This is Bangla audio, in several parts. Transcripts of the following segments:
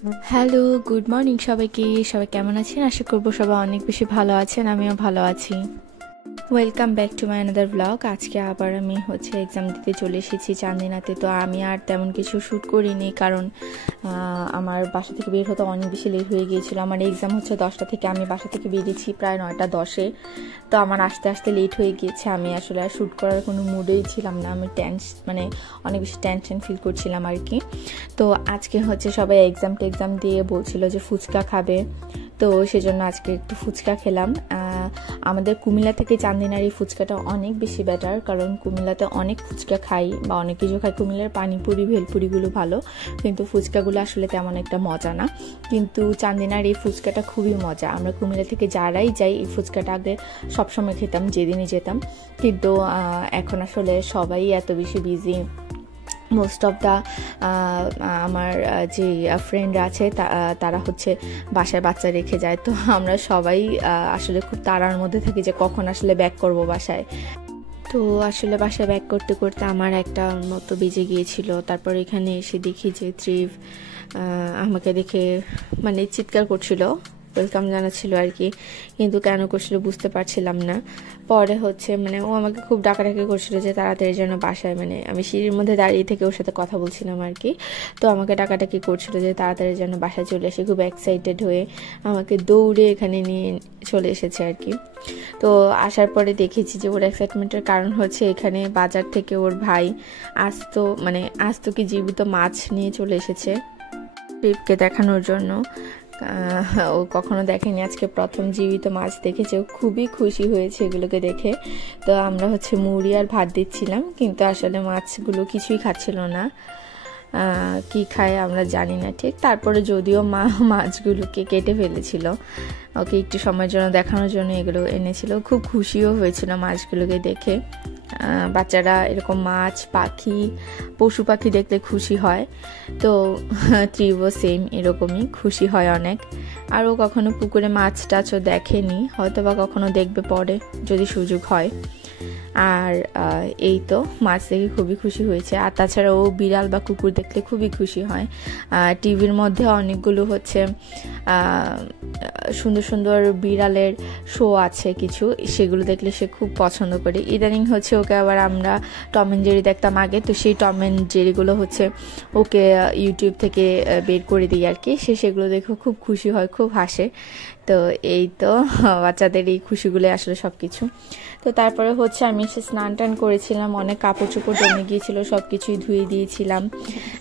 হ্যালো, গুড মর্নিং সবাইকে। সবাই কেমন আছেন? আশা করব সবাই অনেক বেশি ভালো আছেন। আমিও ভালো আছি। Welcome back to my another blog. আজকে আবার আমি এক্সাম দিতে চলে এসেছি চান্দিনাতে। তো আমি আর তেমন কিছু শ্যুট করিনি, কারণ আমার বাসা থেকে বের হতে অনেক বেশি লেট হয়ে গিয়েছিল। আমার এক্সাম 10টা থেকে, আমি বাসা থেকে বেরিয়েছি প্রায় 9টা 10-এ। তো আমার আসতে আসতে লেট হয়ে গিয়েছে। আমি আসলে আর শ্যুট করার কোনো মুডেই ছিলাম না। আমি অনেক বেশি টেনশন ফিল করছিলাম আর কি। তো আজকে সবাই এক্সাম দিয়ে বলছিল যে ফুচকা খাবে, তো সেজন্য আজকে একটু ফুচকা খেলাম। আমাদের কুমিল্লা থেকে চান্দিনার এই ফুচকাটা অনেক বেশি বেটার, কারণ কুমিল্লাতে অনেক ফুচকা খাই বা অনেক কিছু খাই। কুমিল্লার পানিপুরি ভেলপুরিগুলো ভালো, কিন্তু ফুচকাগুলো আসলে তেমন একটা মজা না। কিন্তু চান্দিনার এই ফুচকাটা খুবই মজা। আমরা কুমিল্লা থেকে যারাই যাই এই ফুচকাটা আগে সবসময় খেতাম, যেদিনই যেতাম। কিন্তু এখন আসলে সবাই এত বেশি বিজি, মোস্ট অফ দ্য আমার যে ফ্রেন্ডরা আছে তারা বাসায় বাচ্চা রেখে যায়। তো আমরা সবাই আসলে খুব তাড়ার মধ্যে থাকি যে কখন আসলে ব্যাক করব বাসায়। তো আসলে বাসায় ব্যাক করতে করতে আমার একটা মতো বেজে গিয়েছিল। তারপর এখানে এসে দেখি যে ত্রিভ আমাকে দেখে চিৎকার করছিল, ওয়েলকাম জানাচ্ছিল আর কি, কিন্তু কেন করছিল বুঝতে পারছিলাম না। পরে ও আমাকে খুব ডাকাডাকি করছিল যে তাড়াতাড়ি যেন বাসায়, আমি সিঁড়ির মধ্যে দাঁড়িয়ে থেকে ওর সাথে কথা বলছিলাম আর কি। তো আমাকে ডাকাডাকি করছিল যে তাড়াতাড়ি যেন বাসায় চলে আসে। খুব এক্সাইটেড হয়ে আমাকে দৌড়ে এখানে নিয়ে চলে এসেছে আর কি। তো আসার পরে দেখেছি যে ওর এক্সাইটমেন্টের কারণ এখানে বাজার থেকে ওর ভাই আস্ত কি জীবিত মাছ নিয়ে চলে এসেছে ট্রিপকে দেখানোর জন্য। ও কখনো দেখেনি, আজকে প্রথম জীবিত মাছ দেখেছে। ও খুবই খুশি হয়েছে এগুলোকে দেখে। তো আমরা মুড়ি আর ভাত দিচ্ছিলাম, কিন্তু আসলে মাছগুলো কিছুই খাচ্ছিল না। কি খায় আমরা জানি না ঠিক। তারপরে যদিও মা মাছগুলোকে কেটে ফেলেছিল, ওকে একটু সময়ের জন্য দেখানোর জন্য এগুলো এনেছিল। খুব খুশিও হয়েছিল মাছগুলোকে দেখে। বাচ্চারা এরকম মাছ, পশু পাখি দেখলে খুশি হয়। তো ত্রিভও সেম এরকমই খুশি হয় অনেক। আর ও কখনো পুকুরে মাছ টাছও দেখেনি, হয়তো বা কখনো দেখবে পরে যদি সুযোগ হয়। আর এই তো মাছ দেখে খুবই খুশি হয়েছে। আর তাছাড়া ও বিড়াল বা কুকুর দেখলে খুবই খুশি হয়। টিভির মধ্যে অনেকগুলো সুন্দর সুন্দর বিড়ালের শো আছে কিছু, সেগুলো দেখলে সে খুব পছন্দ করে। ইদানিং ওকে আবার আমরা টম অ্যান্ড জেরি দেখতাম আগে, তো সেই টম অ্যান্ড জেরিগুলো ওকে ইউটিউব থেকে বের করে দিই আর কি। সেগুলো দেখে খুব খুশি হয়, খুব হাসে। তো এই তো বাচ্চাদের এই খুশিগুলো আসলে সব কিছু। তো তারপরে আমি স্নান টান করেছিলাম, অনেক কাপড় চোপড় জমে গিয়েছিল, সব কিছুই ধুয়ে দিয়েছিলাম।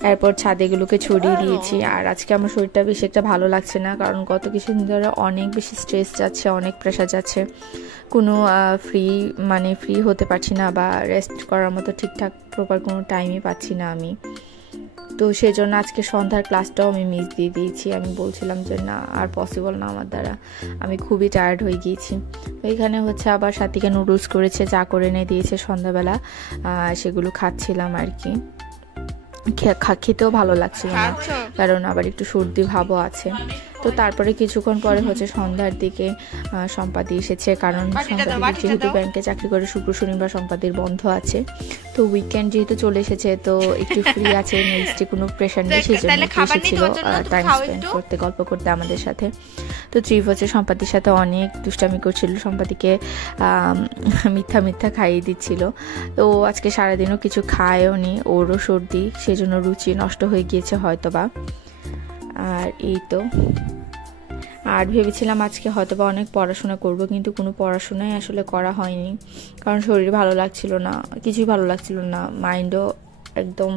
এরপর ছাদেগুলোকে ছড়িয়ে দিয়েছি। আর আজকে আমার শরীরটা বেশি একটা ভালো লাগছে না, কারণ গত কিছুদিন ধরে অনেক বেশি স্ট্রেস যাচ্ছে, অনেক প্রেশার যাচ্ছে। কোনো ফ্রি হতে পারছি না, বা রেস্ট করার মতো ঠিকঠাক প্রপার কোনো টাইমই পাচ্ছি না আমি। তো সেই জন্য আজকে সন্ধ্যার ক্লাসটাও আমি মিস দিয়ে দিয়েছি। আমি বলছিলাম যে না, আর পসিবল না আমার দ্বারা, আমি খুবই টায়ার্ড হয়ে গিয়েছি। এখানে আবার সাথীকে নুডলস করেছে, চা করে এনে দিয়েছে সন্ধ্যাবেলা, সেগুলো খাচ্ছিলাম আর কি। খেতেও ভালো লাগছিল না, কারণ আবার একটু সর্দি ভাবও আছে। তো তারপরে কিছুক্ষণ পরে সন্ধ্যার দিকে সম্পাদি এসেছে, কারণ সম্পাদি যেহেতু ব্যাংকে চাকরি করে শুক্র শনিবার সম্পাদির বন্ধ আছে। তো উইকেন্ড যেহেতু চলে এসেছে, তো একটু ফ্রি আছে, নেক্সটে কোনো প্রেশার নেই, সেই জন্য এসেছিল টাইম স্পেন্ড করতে, গল্প করতে আমাদের সাথে। তো ত্রিভ সম্পাদির সাথে অনেক দুষ্টামি করছিল, সম্পাদিকে মিথ্যা খাইয়ে দিচ্ছিল। তো আজকে সারাদিনও কিছু খায়ও নি, ওরও সর্দি, সেজন্য রুচি নষ্ট হয়ে গিয়েছে হয়তোবা। আর এই তো, আর ভেবেছিলাম আজকে হয়তোবা অনেক পড়াশোনা করব, কিন্তু কোনো পড়াশোনাই আসলে করা হয়নি, কারণ শরীর ভালো লাগছিল না, কিছুই ভালো লাগছিল না। মাইন্ডও একদম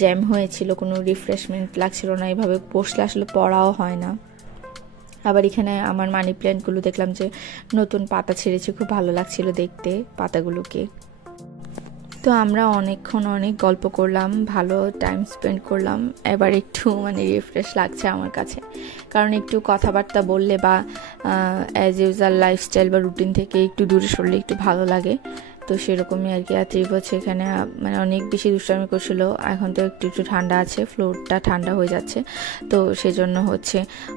জ্যাম হয়েছিল, কোনো রিফ্রেশমেন্ট লাগছিল না। এভাবে বসলে আসলে পড়াও হয় না। আবার এখানে আমার মানি প্ল্যান্টগুলো দেখলাম যে নতুন পাতা ছেড়েছে, খুব ভালো লাগছিল দেখতে পাতাগুলোকে। তো আমরা অনেকক্ষণ অনেক গল্প করলাম, ভালো টাইম স্পেন্ড করলাম। এবার একটু রিফ্রেশ লাগছে আমার কাছে, কারণ একটু কথাবার্তা বললে বা অ্যাজ ইউজুয়াল লাইফস্টাইল বা রুটিন থেকে একটু দূরে সরলে একটু ভালো লাগে। তো সেরকমই আর কি। আর ত্রিভ এখানে অনেক বেশি দুষ্টামি করছিল। এখন তো একটু ঠান্ডা আছে, ফ্লোরটা ঠান্ডা হয়ে যাচ্ছে, তো সেজন্য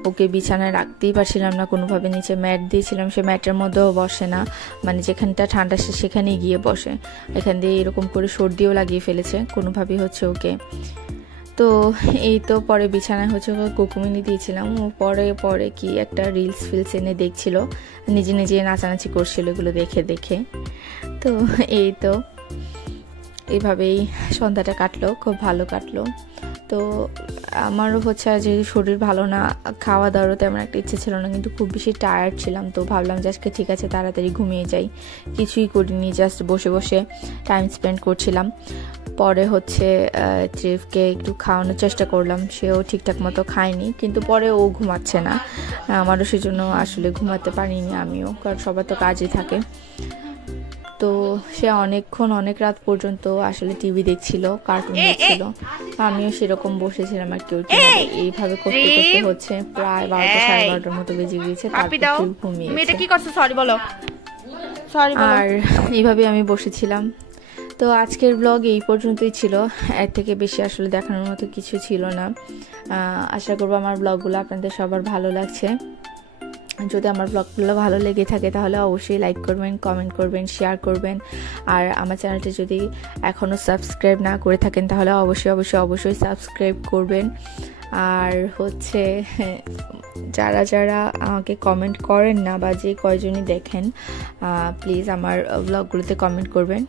ওকে বিছানায় রাখতেই পারছিলাম না কোনোভাবে। নিচে ম্যাট দিয়েছিলাম, সে ম্যাটের মধ্যেও বসে না, যেখানটা ঠান্ডা সেখানেই গিয়ে বসে। এখান দিয়ে এরকম করে সর্দিও লাগিয়ে ফেলেছে, কোনোভাবেই ওকে তো এই তো পরে বিছানায় হচ্ছে কুকুমিনি দিয়েছিলাম, ও পরে পরে কি একটা রিলস ফিলস এনে দেখছিল, নিজে নিজে নাচানাচি করছিল এগুলো দেখে দেখে। তো এই তো এইভাবেই সন্ধ্যাটা কাটলো, খুব ভালো কাটলো। তো আমারও হচ্ছে যে শরীর ভালো না, খাওয়া দাওয়ারও তেমন একটা ইচ্ছে ছিল না, কিন্তু খুব বেশি টায়ার্ড ছিলাম। তো ভাবলাম যে আজকে ঠিক আছে তাড়াতাড়ি ঘুমিয়ে যাই, কিছুই করিনি, জাস্ট বসে বসে টাইম স্পেন্ড করছিলাম। পরে হচ্ছে ট্রিপকে একটু খাওয়ানোর চেষ্টা করলাম, সেও ঠিকঠাক মতো খায়নি, কিন্তু পরে ও ঘুমাচ্ছে না, আমারও সেজন্য আসলে ঘুমাতে পারিনি আমিও, কারণ সবার তো কাজই থাকে। তো সে অনেকক্ষণ অনেক রাত পর্যন্ত আসলে টিভি দেখছিল, কার্টুন দেখছিল, আমিও সেরকম বসেছিলাম আর কি। এইভাবে করতে করতে হচ্ছে প্রায় 12টা 12:30টার মতো বেজে গিয়েছে, তারপর ঘুমিয়ে। আর এইভাবে আমি বসেছিলাম। তো আজকের ব্লগ এই পর্যন্তই ছিল, এর থেকে বেশি আসলে দেখানোর মতো কিছু ছিল না। আশা করবো আমার ব্লগগুলো আপনাদের সবার ভালো লাগছে। যদি আমার ব্লগগুলো ভালো লেগে থাকে তাহলে অবশ্যই লাইক করবেন, কমেন্ট করবেন, শেয়ার করবেন। আর আমার চ্যানেলটি যদি এখনও সাবস্ক্রাইব না করে থাকেন তাহলে অবশ্যই অবশ্যই অবশ্যই সাবস্ক্রাইব করবেন। আর হচ্ছে যারা যারা আমাকে কমেন্ট করেন না বা যে কয়জনই দেখেন, প্লিজ আমার ব্লগগুলোতে কমেন্ট করবেন,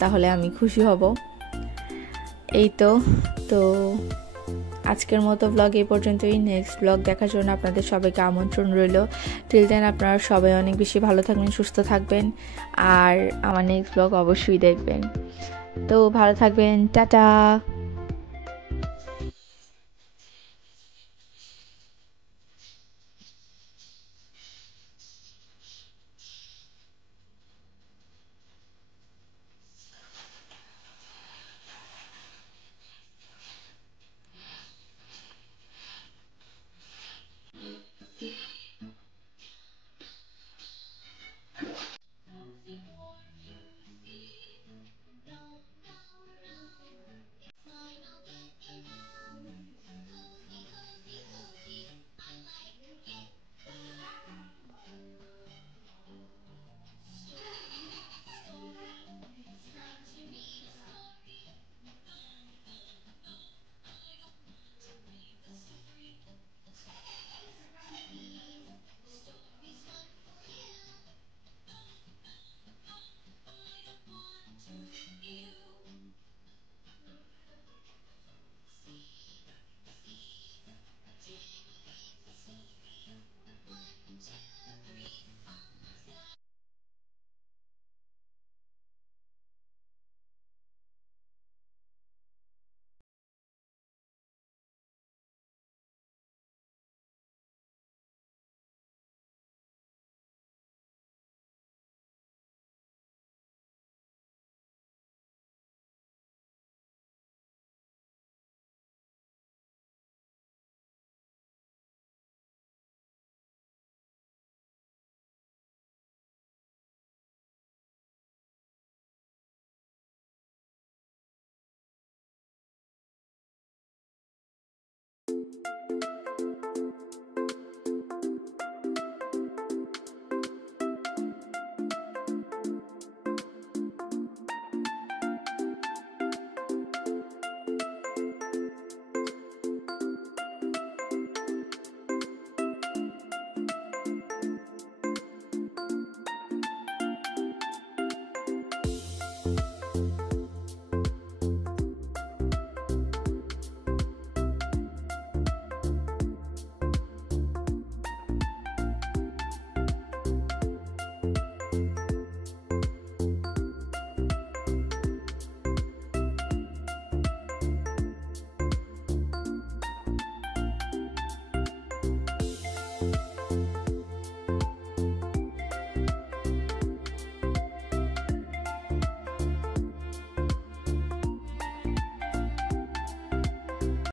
তাহলে আমি খুশি হব। এই তো আজকের মতো ব্লগ এই পর্যন্তই। নেক্সট ব্লগ দেখার জন্য আপনাদের সবাইকে আমন্ত্রণ রইল। টিল দেন আপনারা সবাই অনেক বেশি ভালো থাকবেন, সুস্থ থাকবেন, আর আমার নেক্সট ব্লগ অবশ্যই দেখবেন। তো ভালো থাকবেন, টাটা।